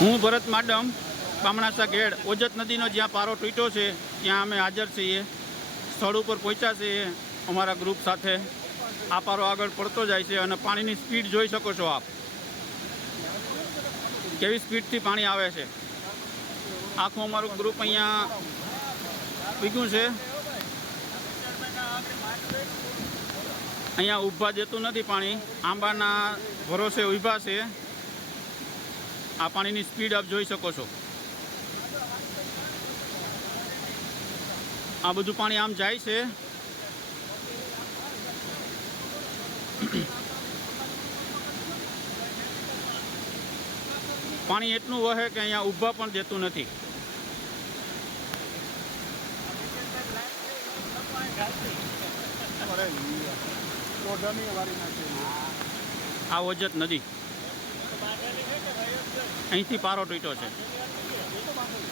હું ભરત માડમ, બામણાસા ગેડ, ઓજત નદીનો જ્યાં પારો તૂટ્યો છે ત્યાં અમે હાજર છીએ. સ્થળ ઉપર પહોંચ્યા છીએ અમારા ગ્રુપ સાથે. આ પારો આગળ પડતો જાય છે અને પાણીની સ્પીડ જોઈ શકો છો આપ, કેવી સ્પીડથી પાણી આવે છે. આખું અમારું ગ્રુપ અહીંયા ભીગું છે. અહીંયા ઊભા દેતું નથી પાણી, આંબાના ભરોસે ઊભા છે. આ પાણીની સ્પીડ આપ જોઈ શકો છો. આ બધું પાણી આમ જાય છે. પાણી એટલું વહે કે અહીંયા ઊભા પણ દેતું નથી. આ ઓજત નદી, અહીંથી પારો તૂટ્યો છે.